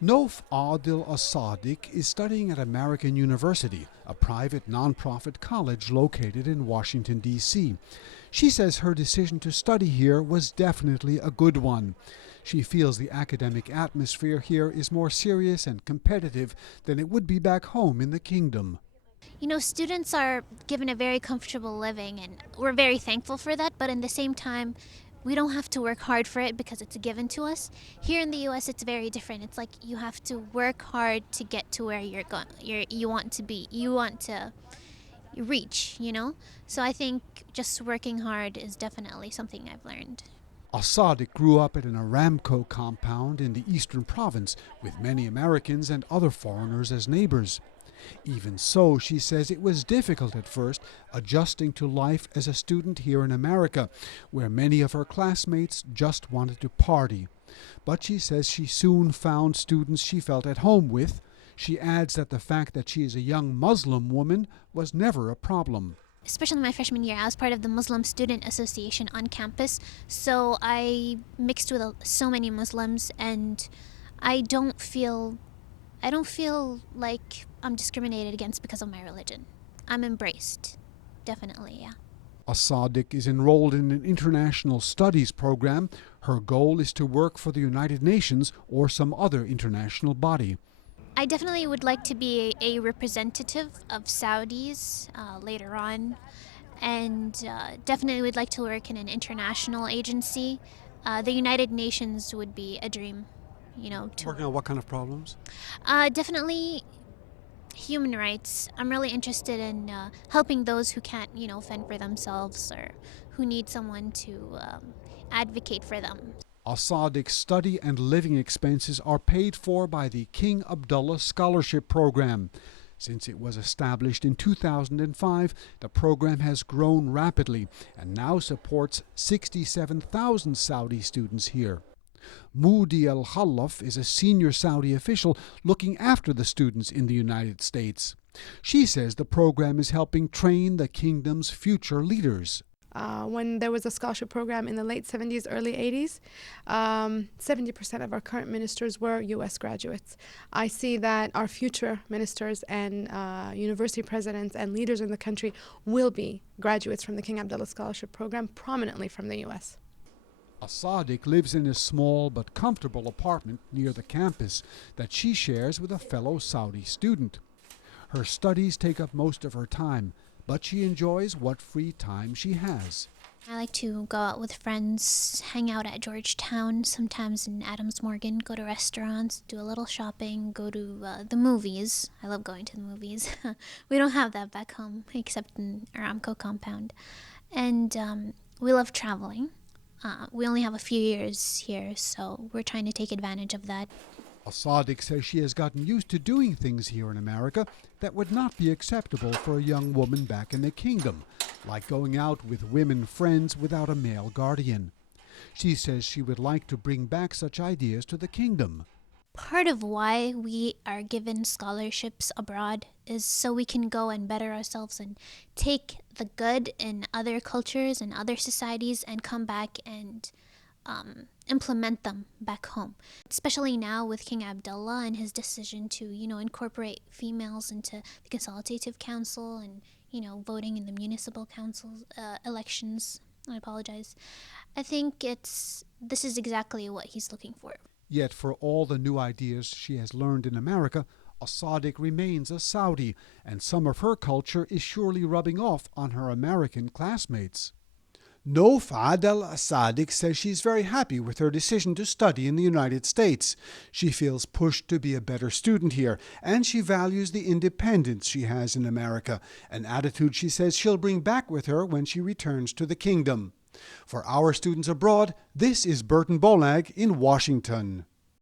Nouf Adil Al Sadiq is studying at American University, a private nonprofit college located in Washington, D.C. She says her decision to study here was definitely a good one. She feels the academic atmosphere here is more serious and competitive than it would be back home in the kingdom. Students are given a very comfortable living, and we're very thankful for that, but in the same time, we don't have to work hard for it because it's given to us. Here in the US, it's very different. It's like you have to work hard to get to where you want to be. You want to reach. So I think just working hard is definitely something I've learned. Al Sadiq grew up at an Aramco compound in the eastern province with many Americans and other foreigners as neighbors. Even so, she says it was difficult at first adjusting to life as a student here in America, where many of her classmates just wanted to party. But she says she soon found students she felt at home with. She adds that the fact that she is a young Muslim woman was never a problem. Especially my freshman year, I was part of the Muslim Student Association on campus, so I mixed with so many Muslims, and I don't feel I don't feel like I'm discriminated against because of my religion. I'm embraced. Definitely, yeah. Al Sadiq is enrolled in an international studies program. Her goal is to work for the United Nations or some other international body. I definitely would like to be a representative of Saudis later on, and definitely would like to work in an international agency. The United Nations would be a dream, Working on what kind of problems? definitely human rights. I'm really interested in helping those who can't, fend for themselves or who need someone to advocate for them. Al Sadiq's study and living expenses are paid for by the King Abdullah Scholarship Program. Since it was established in 2005, the program has grown rapidly and now supports 67,000 Saudi students here. Mody Alkhalaf is a senior Saudi official looking after the students in the United States. She says the program is helping train the kingdom's future leaders. When there was a scholarship program in the late 70s, early 80s, 70% of our current ministers were U.S. graduates. I see that our future ministers and university presidents and leaders in the country will be graduates from the King Abdullah Scholarship Program, prominently from the U.S. Al Sadiq lives in a small but comfortable apartment near the campus that she shares with a fellow Saudi student. Her studies take up most of her time, but she enjoys what free time she has. I like to go out with friends, hang out at Georgetown, sometimes in Adams Morgan, go to restaurants, do a little shopping, go to the movies. I love going to the movies. We don't have that back home, except in Aramco compound. And we love traveling. We only have a few years here, so we're trying to take advantage of that. Al Sadiq says she has gotten used to doing things here in America that would not be acceptable for a young woman back in the kingdom, like going out with women friends without a male guardian. She says she would like to bring back such ideas to the kingdom. Part of why we are given scholarships abroad is so we can go and better ourselves and take the good in other cultures and other societies and come back and implement them back home. Especially now with King Abdullah and his decision to, incorporate females into the Consultative Council and, voting in the municipal council elections. I apologize. I think this is exactly what he's looking for. Yet for all the new ideas she has learned in America, Al Sadiq remains a Saudi, and some of her culture is surely rubbing off on her American classmates. Nouf Adil Al Sadiq says she's very happy with her decision to study in the United States. She feels pushed to be a better student here, and she values the independence she has in America, an attitude she says she'll bring back with her when she returns to the kingdom. For our students abroad, this is Burton Bolag in Washington.